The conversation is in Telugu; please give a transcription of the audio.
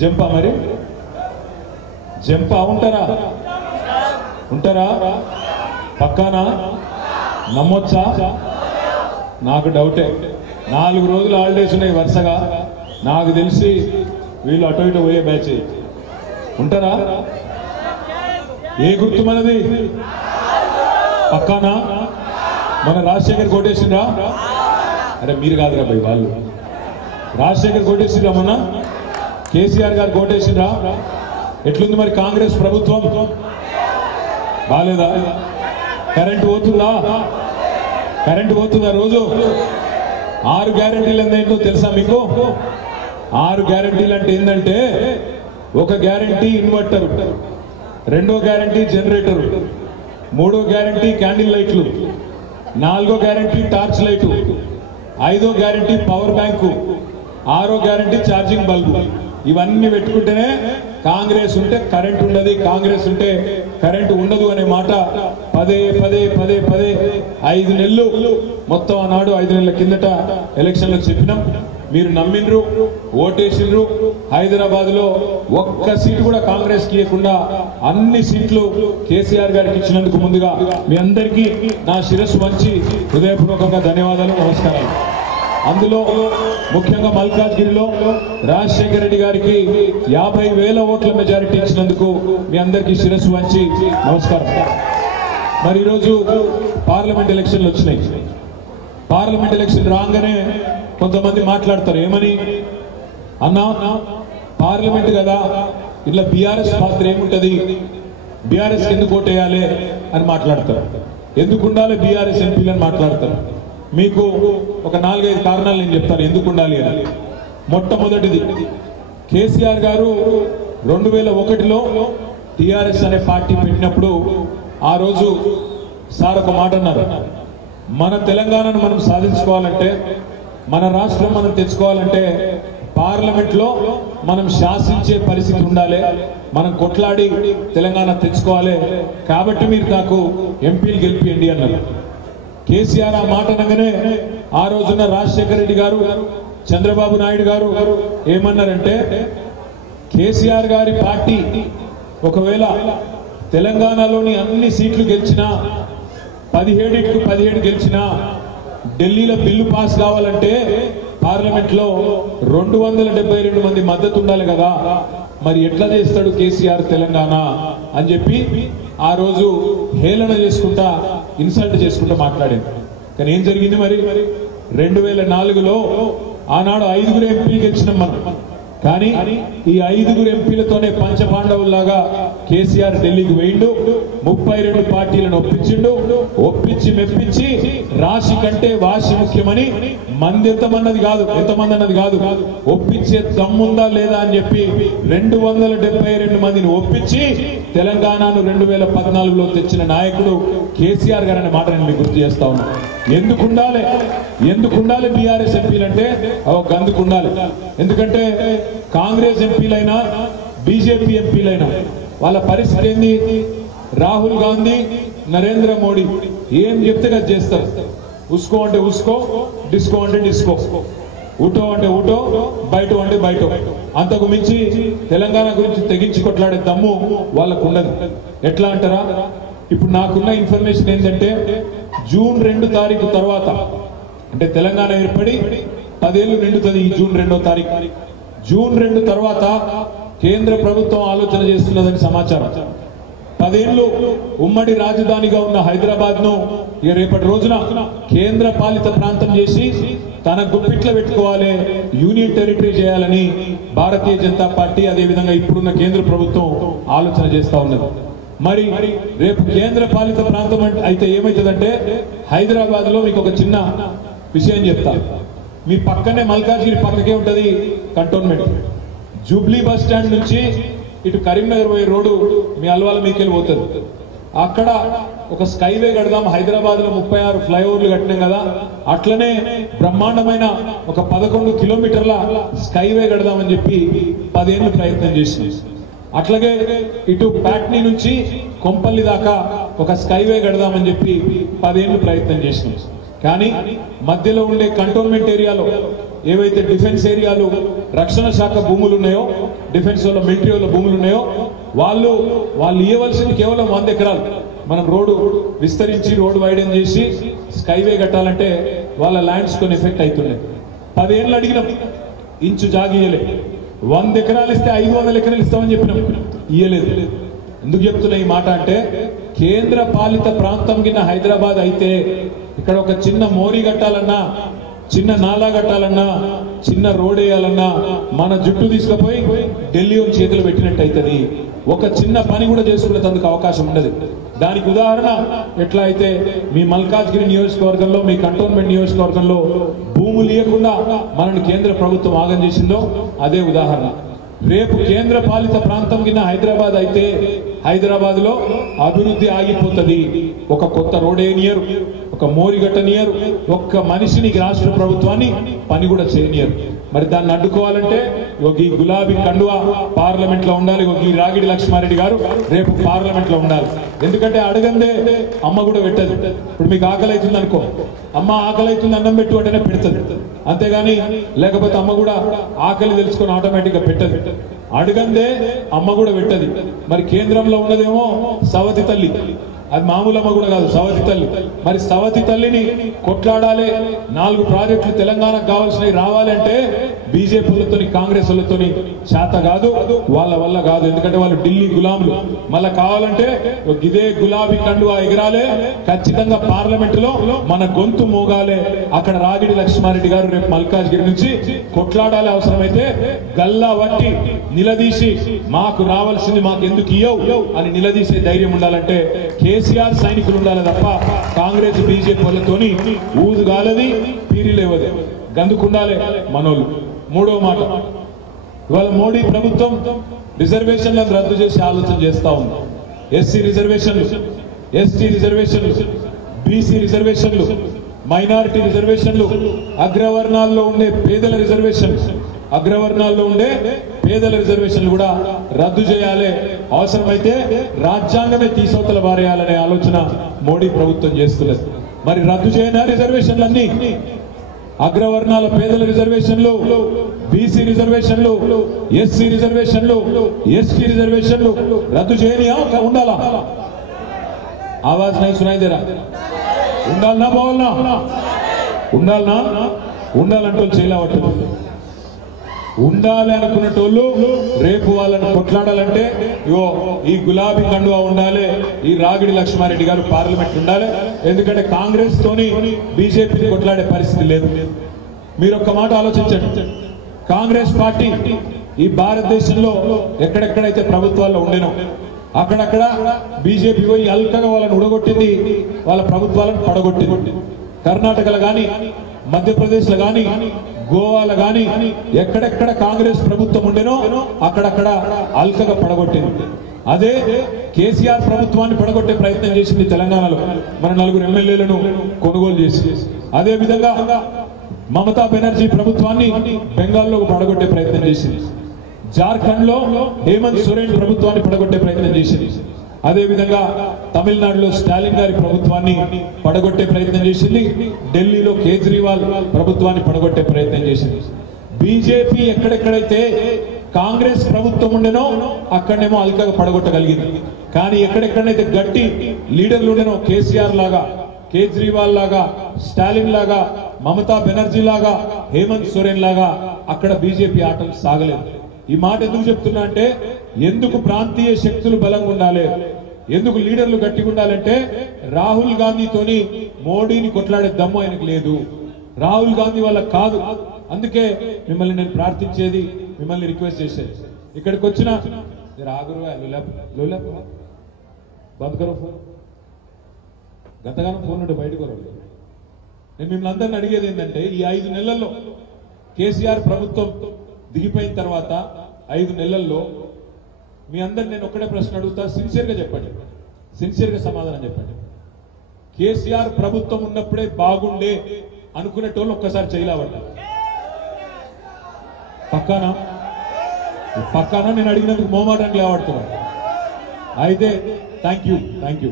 జంపా మరి జంపా ఉంటారా పక్కానా నమ్మొచ్చా? నాకు డౌటే. 4 రోజులు హాలిడేస్ ఉన్నాయి వరుసగా. నాకు తెలిసి వీళ్ళు అటు ఇటు పోయే బ్యాచ్. ఉంటారా? ఏ గుర్తు మనది? పక్కానా? మన రాజశేఖర్ కోటేసిండ్రా? అరే మీరు కాదురా భయ్, వాళ్ళు. రాజశేఖర్ కోటేసిండ్రా, మొన్న కేసీఆర్ గారు కోటేసిండ్రా? ఎట్లుంది మరి కాంగ్రెస్ ప్రభుత్వం? బాలేదా? కరెంటు పోతుందా రోజు? 6 గ్యారెంటీలు ఏంటో తెలుసా మీకు? 6 గ్యారెంటీలు అంటే ఏంటంటే, ఒక గ్యారెంటీ ఇన్వర్టర్, 2వ గ్యారెంటీ జనరేటర్, 3వ గ్యారెంటీ క్యాండిల్ లైట్లు, 4వ గ్యారెంటీ టార్చ్ లైటు, 5వ గ్యారెంటీ పవర్ బ్యాంకు, 6వ గ్యారెంటీ ఛార్జింగ్ బల్బు. ఇవన్నీ పెట్టుకుంటేనే కాంగ్రెస్ ఉంటే కరెంట్ ఉండదు, కాంగ్రెస్ ఉంటే కరెంట్ ఉండదు అనే మాట పదే 5 నెలలు మొత్తం ఆనాడు 5 నెలల కిందట ఎలక్షన్లకు చెప్పినాం. మీరు నమ్మిండ్రు, ఓటేసిండ్రు. హైదరాబాద్ లో ఒక్క సీటు కూడా కాంగ్రెస్ కి ఇవ్వకుండా అన్ని సీట్లు కేసీఆర్ గారికి ఇచ్చినందుకు ముందుగా మీ అందరికీ నా శిరస్సు వంచి హృదయపూర్వకంగా ధన్యవాదాలు, నమస్కారాలు. అందులో ముఖ్యంగా మల్కాజ్గిరిలో రాజశేఖర రెడ్డి గారికి 50,000 ఓట్ల మెజారిటీ ఇచ్చినందుకు మీ అందరికీ శిరస్సు వంచి నమస్కారం. మరి ఈరోజు పార్లమెంట్ ఎలక్షన్లు వచ్చినాయి. పార్లమెంట్ ఎలక్షన్ రాగానే కొంతమంది మాట్లాడతారు, ఏమని? అన్నా పార్లమెంట్ కదా, ఇట్లా బీఆర్ఎస్ పాత్ర ఏముంటది, బీఆర్ఎస్ ఎందుకు ఓటేయాలి అని మాట్లాడతారు. ఎందుకు ఉండాలి బీఆర్ఎస్ ఎంపీలు అని మాట్లాడతారు. మీకు ఒక 4-5 కారణాలు నేను చెప్తాను ఎందుకు ఉండాలి అని. మొట్టమొదటిది, కేసీఆర్ గారు 2001లో టిఆర్ఎస్ అనే పార్టీ పెట్టినప్పుడు ఆ రోజు సార్ ఒక మాట అన్నారు, మన తెలంగాణను మనం సాధించుకోవాలంటే, మన రాష్ట్రం మనం తెచ్చుకోవాలంటే పార్లమెంట్ లో మనం శాసించే పరిస్థితి ఉండాలి, మనం కొట్లాడి తెలంగాణ తెచ్చుకోవాలి, కాబట్టి మీరు నాకు ఎంపీలు గెలిపియండి అన్నారు. కేసీఆర్ ఆ మాట అనగానే ఆ రోజున రాజశేఖర రెడ్డి గారు, చంద్రబాబు నాయుడు గారు ఏమన్నారంటే, కేసీఆర్ గారి పార్టీ ఒకవేళ తెలంగాణలోని అన్ని సీట్లు గెలిచినా, 17 గెలిచినా, ఢిల్లీలో బిల్లు పాస్ కావాలంటే పార్లమెంట్ లో 272 మంది మద్దతు ఉండాలి కదా, మరి ఎట్లా చేస్తాడు కేసీఆర్ తెలంగాణ అని చెప్పి ఆ రోజు హేళన చేసుకుంటా, ఇన్సల్ట్ చేసుకుంటా మాట్లాడింది. కానీ ఏం జరిగింది మరి? 2004లో ఆనాడు 5 ఎంపీలు గెలిచినాం మనం. కానీ ఈ 5 ఎంపీలతోనే పంచపాండవుల్లాగా కేసీఆర్ ఢిల్లీకి వేయిండు, 32 పార్టీలను ఒప్పించి మెప్పించి రాశి కంటే వాసి ముఖ్యమని మంది ఎంతమంది అన్నది కాదు, ఒప్పించే దమ్ముందా లేదా అని చెప్పి 272 మందిని ఒప్పించి తెలంగాణను 2014లో తెచ్చిన నాయకుడు కేసీఆర్ గారు అనే మాట నేను మీకు గుర్తు చేస్తా ఉన్నా. ఎందుకు ఉండాలి బీఆర్ఎస్ ఎంపీలంటే అందుకు ఉండాలి. ఎందుకంటే కాంగ్రెస్ ఎంపీలైనా బీజేపీ ఎంపీలైనా వాళ్ళ పరిస్థితి ఏంది? రాహుల్ గాంధీ, నరేంద్ర మోడీ ఏం చెప్తే అది చేస్తారు. ఉస్కో అంటే ఉస్కో, డిస్కో అంటే డిస్కో, ఊటో అంటే ఊటో, బయటో అంటే బయటో. అంతకు మించి తెలంగాణ గురించి తెగించి కొట్లాడే దమ్ము వాళ్ళకు ఉండదు. ఎట్లా అంటారా? ఇప్పుడు నాకున్న ఇన్ఫర్మేషన్ ఏంటంటే, జూన్ 2 తారీఖు తర్వాత, అంటే తెలంగాణ ఏర్పడి 10 ఏళ్లు నిండుతుంది ఈ జూన్ 2వ తారీఖు. జూన్ 2 తర్వాత కేంద్ర ప్రభుత్వం ఆలోచన చేస్తున్నదని సమాచారం. 10 ఏళ్లు ఉమ్మడి రాజధానిగా ఉన్న హైదరాబాద్ ను రేపటి రోజున కేంద్ర పాలిత ప్రాంతం చేసి తన గుప్పిట్లో పెట్టుకోవాలి, యూనియన్ టెరిటరీ చేయాలని భారతీయ జనతా పార్టీ, అదేవిధంగా ఇప్పుడున్న కేంద్ర ప్రభుత్వం ఆలోచన చేస్తా ఉన్నది. మరి రేపు కేంద్ర పాలిత ప్రాంతం అయితే ఏమైతుందంటే, హైదరాబాద్ లో మీకు ఒక చిన్న విషయం చెప్తా. మీ పక్కనే మల్కాజ్గిరి పక్కకే ఉంటది కంటోన్మెంట్. జూబ్లీ బస్ స్టాండ్ నుంచి ఇటు కరీంనగర్ పోయే రోడ్డు మీ అల్వాల మీకెళ్ళి పోతుంది. అక్కడ ఒక స్కైవే కడదాం, హైదరాబాద్ లో 36 ఫ్లైఓవర్లు కట్టినాం కదా, అట్లనే బ్రహ్మాండమైన ఒక 11 కిలోమీటర్ల స్కైవే కడదామని చెప్పి 10 ఏళ్ళు ప్రయత్నం చేసినాం. అట్లాగే ఇటు ప్యాట్నీ నుంచి కొంపల్లి దాకా ఒక స్కైవే కడదామని చెప్పి 10 ఏళ్ళు ప్రయత్నం చేసినాం. కానీ మధ్యలో ఉండే కంటోన్మెంట్ ఏరియాలో ఏవైతే డిఫెన్స్ ఏరియాలు రక్షణ శాఖ భూములు ఉన్నాయో, డిఫెన్స్ వాళ్ళ మిలిటరీ వాళ్ళ భూములు ఉన్నాయో వాళ్ళు ఇవ్వవలసింది కేవలం 100 ఎకరాలు. మనం రోడ్డు విస్తరించి రోడ్డు వైడెన్ చేసి స్కైవే కట్టాలంటే వాళ్ళ ల్యాండ్స్ కొన్ని ఎఫెక్ట్ అవుతున్నాయి. 10 ఏళ్ళు అడిగినాం, ఇంచు జాగియలే. 100 ఎకరాలు ఇస్తే 500 ఎకరాలు ఇస్తామని చెప్పినాం, ఇయ్యలేదు. ఎందుకు చెప్తున్నా ఈ మాట అంటే, కేంద్ర పాలిత ప్రాంతం కింద హైదరాబాద్ అయితే ఇక్కడ ఒక చిన్న మోరీ కట్టాలన్నా, చిన్న నాలా కట్టాలన్నా, చిన్న రోడ్ వేయాలన్నా మన జుట్టు తీసుకుపోయి ఢిల్లీ చేతులు పెట్టినట్టు అవుతుంది. ఒక చిన్న పని కూడా చేసుకునేందుకు అవకాశం ఉండదు. దానికి ఉదాహరణ ఎట్లా అయితే మీ మల్కాజ్గిరి నియోజకవర్గంలో, మీ కంటోన్మెంట్ నియోజకవర్గంలో భూములు ఇవ్వకుండా మనల్ని కేంద్ర ప్రభుత్వం ఆగం చేసిందో అదే ఉదాహరణ. రేపు కేంద్ర పాలిత ప్రాంతం కింద హైదరాబాద్ అయితే హైదరాబాద్ లో అభివృద్ధి ఆగిపోతుంది. ఒక కొత్త రోడ్ వేయనియరు, ఒక మోరి గట్టనియరు, ఒక్క మనిషిని రాష్ట్ర ప్రభుత్వాన్ని పని కూడా చేయనియరు. మరి దాన్ని అడ్డుకోవాలంటే ఈ గులాబీ కండువా పార్లమెంట్ లో ఉండాలి. ఈ రాగిడి లక్ష్మారెడ్డి గారు రేపు పార్లమెంట్ లో ఉండాలి. ఎందుకంటే అడగందే అమ్మ కూడా పెట్టదు. ఇప్పుడు మీకు ఆకలి అవుతుంది అనుకో, అమ్మ ఆకలి అవుతుంది అన్నం పెట్టు అంటేనే పెడుతుంది, అంతేగాని లేకపోతే అమ్మ కూడా ఆకలి తెలుసుకొని ఆటోమేటిక్ గా పెట్టదు. అడగందే అమ్మ కూడా పెట్టది. మరి కేంద్రంలో ఉన్నదేమో సవతి తల్లి, అది మామూలు అమ్మ కూడా కాదు, సవతి తల్లి. మరి సవతి తల్లిని కొట్లాడాలి, 4 ప్రాజెక్టులు తెలంగాణకు కావాల్సినవి రావాలంటే బీజేపీ వాళ్ళతోని కాంగ్రెస్ వాళ్ళతోని చేత కాదు, వాళ్ళ వల్ల కాదు. ఎందుకంటే వాళ్ళు ఢిల్లీ గులాములు. మళ్ళా కావాలంటే ఇదే గులాబీ కండువా ఎగరాలే, ఖచ్చితంగా పార్లమెంట్ లో మన గొంతు మోగాలే. అక్కడ రాగిడి లక్ష్మారెడ్డి గారు రేపు మల్కాజ్గిరి నుంచి కొట్లాడాలి. అవసరమైతే గల్లా వట్టి నిలదీసి మాకు రావాల్సింది మాకు ఎందుకు ఇయ్యవు అని నిలదీసే ధైర్యం ఉండాలంటే కేసీఆర్ సైనికులు ఉండాలి తప్ప కాంగ్రెస్ బీజేపీ వాళ్ళతోని ఊదు గాలది, పీరిలేవది, గందుకుండాలి మనోళ్ళు. 3వ మాట, ఇవాళ మోడీ ప్రభుత్వం రిజర్వేషన్లను రద్దు చేసి ఆలోచన చేస్తా ఉంది. ఎస్సీ రిజర్వేషన్లు, ఎస్టీ రిజర్వేషన్లు, బీసీ రిజర్వేషన్లు, మైనారిటీ రిజర్వేషన్లు, అగ్రవర్ణాల్లో ఉండే పేదల రిజర్వేషన్లు, అగ్రవర్ణాల్లో ఉండే పేదల రిజర్వేషన్లు కూడా రద్దు చేయాలి. అవసరమైతే రాజ్యాంగమే తీసవతల బారేయాలనే ఆలోచన మోడీ ప్రభుత్వం చేస్తున్నది. మరి రద్దు చేయనా రిజర్వేషన్లన్నీ? అగ్రవర్ణాల పేదల రిజర్వేషన్లు, బీసీ రిజర్వేషన్లు, ఎస్సీ రిజర్వేషన్లు, ఎస్టీ రిజర్వేషన్లు రద్దు చేయనియా ఉండాలా? ఆవాజ్ नहीं सुनाई दे रहा? ఉండాలనా పోవాలనా? ఉండాలనా? ఉండాలంటూ చేయలేవట్టు. ఉండాలి అనుకున్నటోళ్ళు రేపు వాళ్ళని కొట్లాడాలంటే ఈ గులాబీ కండువా ఉండాలి, ఈ రాగిడి లక్ష్మారెడ్డి గారు పార్లమెంట్ ఉండాలి. ఎందుకంటే కాంగ్రెస్ తోని బీజేపీ కొట్లాడే పరిస్థితి లేదు. మీరు ఒక్క మాట ఆలోచించండి, కాంగ్రెస్ పార్టీ ఈ భారతదేశంలో ఎక్కడెక్కడైతే ప్రభుత్వాల్లో ఉండేనో అక్కడక్కడ బీజేపీ పోయి అల్కగా వాళ్ళని ఉడగొట్టింది, వాళ్ళ ప్రభుత్వాలను పడగొట్టింది. కర్ణాటకలో గాని, మధ్యప్రదేశ్లో గాని, గోవాలో గాని ఎక్కడెక్కడ కాంగ్రెస్ ప్రభుత్వం ఉండేనో అక్కడక్కడ అల్కగా పడగొట్టింది. అదే కేసీఆర్ ప్రభుత్వాన్ని పడగొట్టే ప్రయత్నం చేసింది తెలంగాణలో, మన 4 ఎమ్మెల్యేలను కొనుగోలు చేసి. అదే విధంగా మమతా బెనర్జీ ప్రభుత్వాన్ని బెంగాల్లో పడగొట్టే ప్రయత్నం చేసింది. జార్ఖండ్ లో హేమంత్ సోరెన్ ప్రభుత్వాన్ని పడగొట్టే ప్రయత్నం చేసింది. అదే విధంగా తమిళనాడులో స్టాలిన్ గారి ప్రభుత్వాన్ని పడగొట్టే ప్రయత్నం చేసింది. ఢిల్లీలో కేజ్రీవాల్ ప్రభుత్వాన్ని పడగొట్టే ప్రయత్నం చేసింది. బీజేపీ ఎక్కడెక్కడైతే కాంగ్రెస్ ప్రభుత్వం ఉండేనో అక్కడనేమో అల్కగా పడగొట్టగలిగింది. కానీ ఎక్కడెక్కడైతే గట్టి లీడర్లు ఉండేనో, కేసీఆర్ లాగా, కేజ్రీవాల్ లాగా, స్టాలిన్ లాగా, మమతా బెనర్జీ లాగా, హేమంత్ సోరెన్ లాగా అక్కడ బీజేపీ ఆటలు సాగలేదు. ఈ మాట ఎందుకు చెప్తున్నా అంటే, ఎందుకు ప్రాంతీయ శక్తులు బలంగా ఉండాలి, ఎందుకు లీడర్లు గట్టిగా ఉండాలంటే రాహుల్ గాంధీతోని మోడీని కొట్లాడే దమ్ము ఆయనకు లేదు. రాహుల్ గాంధీ వాళ్ళకి కాదు. అందుకే మిమ్మల్ని నేను ప్రార్థించేది, మిమ్మల్ని రిక్వెస్ట్ చేసేది, ఇక్కడికి వచ్చిన బంద్ కరో ఫోన్, గతగానం ఫోన్ నుండి బయటకు రాదు. నేను మిమ్మల్ని అందరిని అడిగేది ఏంటంటే, ఈ 5 నెలల్లో కేసీఆర్ ప్రభుత్వం దిగిపోయిన తర్వాత 5 నెలల్లో మీ అందరు నేను ఒక్కడే ప్రశ్న అడుగుతా, సిన్సియర్గా చెప్పండి, సిన్సియర్గా సమాధానం చెప్పండి. కేసీఆర్ ప్రభుత్వం ఉన్నప్పుడే బాగుండే అనుకునేటోళ్ళు ఒక్కసారి చేయలేవట. పక్కానా నేను అడిగినందుకు మోమాటానికి లేవడుతున్నా. అయితే థ్యాంక్ యూ.